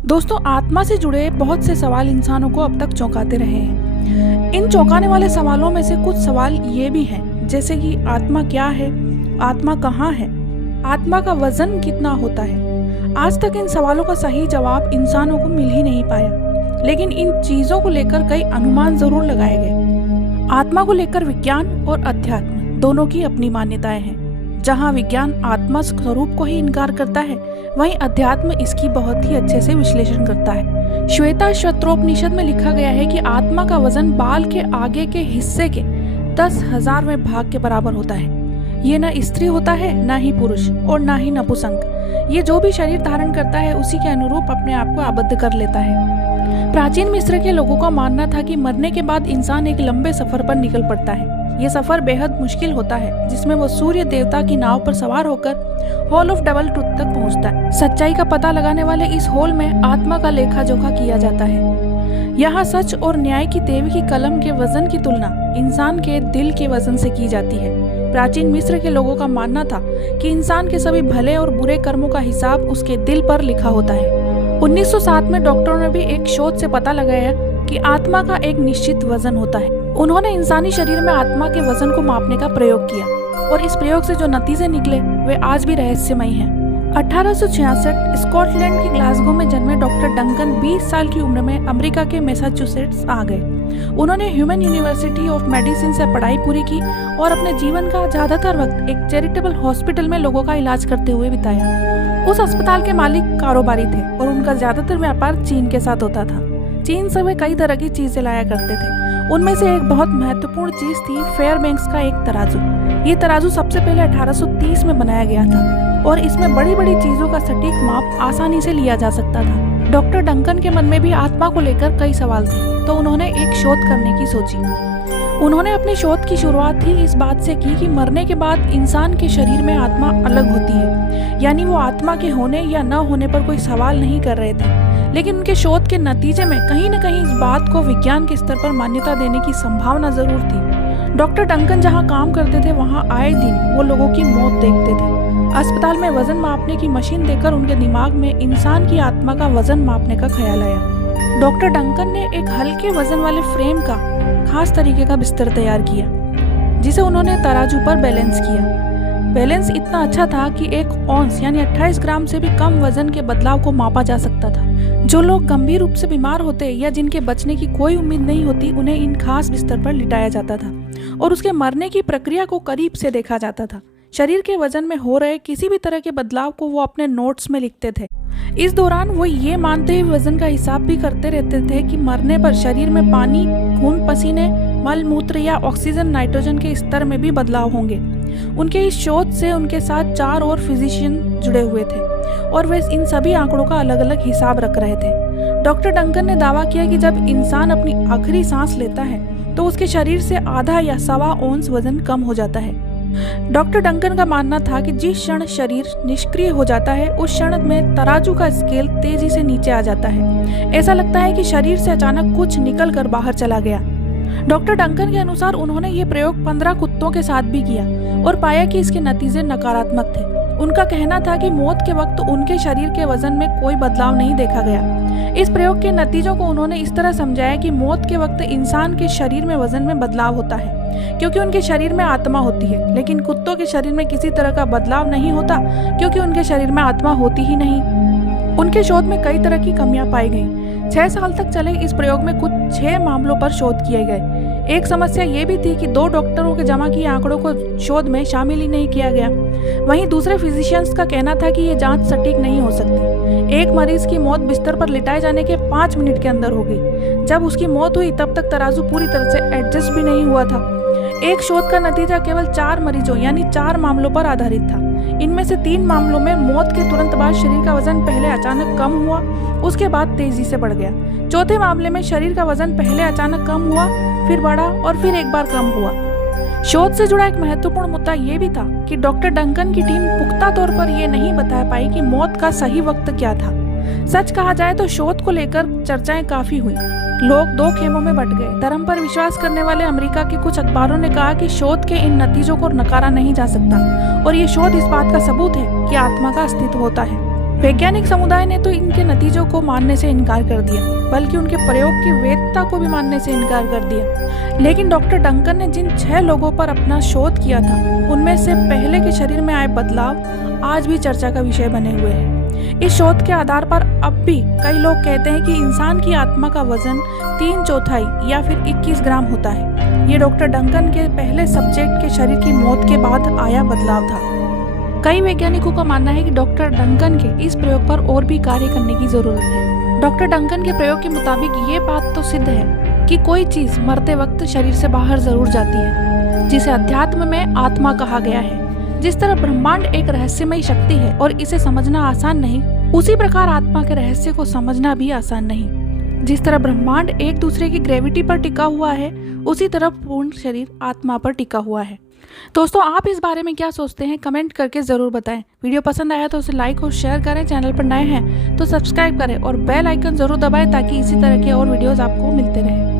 दोस्तों, आत्मा से जुड़े बहुत से सवाल इंसानों को अब तक चौंकाते रहे हैं। इन चौंकाने वाले सवालों में से कुछ सवाल ये भी हैं, जैसे कि आत्मा क्या है, आत्मा कहाँ है, आत्मा का वजन कितना होता है। आज तक इन सवालों का सही जवाब इंसानों को मिल ही नहीं पाया, लेकिन इन चीजों को लेकर कई अनुमान जरूर लगाए गए। आत्मा को लेकर विज्ञान और अध्यात्म दोनों की अपनी मान्यताएं हैं। जहां विज्ञान आत्मा स्वरूप को ही इनकार करता है, वहीं अध्यात्म इसकी बहुत ही अच्छे से विश्लेषण करता है। श्वेता शत्रोपनिषद में लिखा गया है कि आत्मा का वजन बाल के आगे के हिस्से के 10,000वें भाग के बराबर होता है। ये न स्त्री होता है, न ही पुरुष और न ही नपुंसक। ये जो भी शरीर धारण करता है उसी के अनुरूप अपने आप को आबद्ध कर लेता है। प्राचीन मिस्र के लोगों का मानना था कि मरने के बाद इंसान एक लंबे सफर पर निकल पड़ता है। ये सफर बेहद मुश्किल होता है, जिसमें वो सूर्य देवता की नाव पर सवार होकर हॉल ऑफ डबल ट्रुथ तक पहुंचता है। सच्चाई का पता लगाने वाले इस हॉल में आत्मा का लेखा जोखा किया जाता है। यहाँ सच और न्याय की देवी की कलम के वजन की तुलना इंसान के दिल के वजन से की जाती है। प्राचीन मिस्र के लोगों का मानना था कि इंसान के सभी भले और बुरे कर्मों का हिसाब उसके दिल पर लिखा होता है। 1907 में डॉक्टरों ने भी एक शोध से पता लगाया कि आत्मा का एक निश्चित वजन होता है। उन्होंने इंसानी शरीर में आत्मा के वजन को मापने का प्रयोग किया और इस प्रयोग से जो नतीजे निकले वे आज भी रहस्यमयी हैं। 1866 स्कॉटलैंड के ग्लासगो में जन्मे डॉक्टर डंकन 20 साल की उम्र में अमेरिका के मैसाचुसेट्स आ गए। उन्होंने ह्यूमन यूनिवर्सिटी ऑफ मेडिसिन से पढ़ाई पूरी की और अपने जीवन का ज्यादातर वक्त एक चैरिटेबल हॉस्पिटल में लोगों का इलाज करते हुए बिताया। उस अस्पताल के मालिक कारोबारी थे और उनका ज्यादातर व्यापार चीन के साथ होता था। चीन से वे कई तरह की चीजें लाया करते थे। उनमें से एक बहुत महत्वपूर्ण चीज थी फेयरबैंक्स का एक तराजू। ये तराजू सबसे पहले 1830 में बनाया गया था और इसमें बड़ी बड़ी चीजों का सटीक माप आसानी से लिया जा सकता था। डॉक्टर डंकन के मन में भी आत्मा को लेकर कई सवाल थे, तो उन्होंने एक शोध करने की सोची। उन्होंने अपने शोध की शुरुआत ही इस बात से की कि मरने के बाद इंसान के शरीर में आत्मा अलग होती है, यानी वो आत्मा के होने या न होने पर कोई सवाल नहीं कर रहे थे। लेकिन उनके शोध के नतीजे में कहीं न कहीं इस बात को विज्ञान के स्तर पर मान्यता देने की संभावना जरूर थी। डॉक्टर डंकन जहां काम करते थे वहां आए दिन वो लोगों की मौत देखते थे। अस्पताल में वजन मापने की मशीन देखकर उनके दिमाग में इंसान की आत्मा का वजन मापने का ख्याल आया। डॉक्टर डंकन ने एक हल्के वजन वाले फ्रेम का खास तरीके का बिस्तर तैयार किया, जिसे उन्होंने तराजू पर बैलेंस किया। बैलेंस इतना अच्छा था कि 1 औंस यानी 28 ग्राम से भी कम वजन के बदलाव को मापा जा सकता था। जो लोग गंभीर रूप से बीमार होते या जिनके बचने की कोई उम्मीद नहीं होती, उन्हें इन खास बिस्तर पर लिटाया जाता था और उसके मरने की प्रक्रिया को करीब से देखा जाता था। शरीर के वजन में हो रहे किसी भी तरह के बदलाव को वो अपने नोट्स में लिखते थे। इस दौरान वो ये मानते हुए वजन का हिसाब भी करते रहते थे कि मरने पर शरीर में पानी, खून, पसीने, मल मूत्र या ऑक्सीजन, नाइट्रोजन के स्तर में भी बदलाव होंगे। उनके इस शोध से उनके साथ 4 और फिजिशियन जुड़े हुए थे और वे इन सभी आंकड़ों का अलग अलग हिसाब रख रहे थे। डॉक्टर डंकन ने दावा किया कि जब इंसान अपनी आखिरी सांस लेता है तो उसके शरीर से आधा या 1.25 औंस वजन कम हो जाता है। डॉक्टर डंकन का मानना था कि जिस क्षण शरीर निष्क्रिय हो जाता है उस क्षण में तराजू का स्केल तेजी से नीचे आ जाता है। ऐसा लगता है कि शरीर से अचानक कुछ निकल कर बाहर चला गया। डॉक्टर डंकन के अनुसार उन्होंने ये प्रयोग 15 कुत्तों के साथ भी किया और पाया कि इसके नतीजे नकारात्मक थे। उनका कहना था कि मौत के वक्त उनके शरीर के वजन में कोई बदलाव नहीं देखा गया। इस प्रयोग के नतीजों को उन्होंने इस तरह समझाया कि मौत के वक्त इंसान के शरीर में वजन में बदलाव होता है क्योंकि उनके शरीर में आत्मा होती है, लेकिन कुत्तों के शरीर में किसी तरह का बदलाव नहीं होता क्योंकि उनके शरीर में आत्मा होती ही नहीं। उनके शोध में कई तरह की कमियां पाई गईं। 6 साल तक चले इस प्रयोग में कुछ 6 मामलों पर शोध किए गए। एक समस्या ये भी थी कि 2 डॉक्टरों के जमा किए आंकड़ों को शोध में शामिल ही नहीं किया गया। वहीं दूसरे फिजिशियंस का कहना था कि ये जांच सटीक नहीं हो सकती। एक मरीज की मौत बिस्तर पर लिटाए जाने के 5 मिनट के अंदर हो गई। जब उसकी मौत हुई तब तक तराजू पूरी तरह से एडजस्ट भी नहीं हुआ था। एक शोध का नतीजा केवल 4 मरीजों यानी 4 मामलों पर आधारित था। इनमें से 3 मामलों में मौत के तुरंत बाद शरीर का वजन पहले अचानक कम हुआ, उसके बाद तेजी से बढ़ गया। चौथे मामले में शरीर का वजन पहले अचानक कम हुआ, फिर बढ़ा और फिर एक बार कम हुआ। शोध से जुड़ा एक महत्वपूर्ण मुद्दा ये भी था कि डॉक्टर डंकन की टीम पुख्ता तौर पर यह नहीं बता पाई कि मौत का सही वक्त क्या था। सच कहा जाए तो शोध को लेकर चर्चाएं काफी हुई। लोग 2 खेमों में बट गए। धर्म पर विश्वास करने वाले अमेरिका के कुछ अखबारों ने कहा कि शोध के इन नतीजों को नकारा नहीं जा सकता और ये शोध इस बात का सबूत है कि आत्मा का अस्तित्व होता है। वैज्ञानिक समुदाय ने तो इनके नतीजों को मानने से इनकार कर दिया, बल्कि उनके प्रयोग की वैधता को भी मानने से इनकार कर दिया। लेकिन डॉक्टर डंकन ने जिन 6 लोगों पर अपना शोध किया था, उनमें से पहले के शरीर में आए बदलाव आज भी चर्चा का विषय बने हुए हैं। इस शोध के आधार पर अब भी कई लोग कहते हैं कि इंसान की आत्मा का वजन 3/4 या फिर 21 ग्राम होता है। ये डॉक्टर डंकन के पहले सब्जेक्ट के शरीर की मौत के बाद आया बदलाव था। कई वैज्ञानिकों का मानना है कि डॉक्टर डंकन के इस प्रयोग पर और भी कार्य करने की जरूरत है। डॉक्टर डंकन के प्रयोग के मुताबिक ये बात तो सिद्ध है कि कोई चीज मरते वक्त शरीर से बाहर जरूर जाती है, जिसे अध्यात्म में आत्मा कहा गया है। जिस तरह ब्रह्मांड एक रहस्यमयी शक्ति है और इसे समझना आसान नहीं, उसी प्रकार आत्मा के रहस्य को समझना भी आसान नहीं। जिस तरह ब्रह्मांड एक दूसरे की ग्रेविटी पर टिका हुआ है, उसी तरह पूर्ण शरीर आत्मा पर टिका हुआ है। दोस्तों, आप इस बारे में क्या सोचते हैं? कमेंट करके जरूर बताएं। वीडियो पसंद आया तो उसे लाइक और शेयर करें। चैनल पर नए हैं तो सब्सक्राइब करें और बेल आइकन जरूर दबाएं ताकि इसी तरह के और वीडियोस आपको मिलते रहें।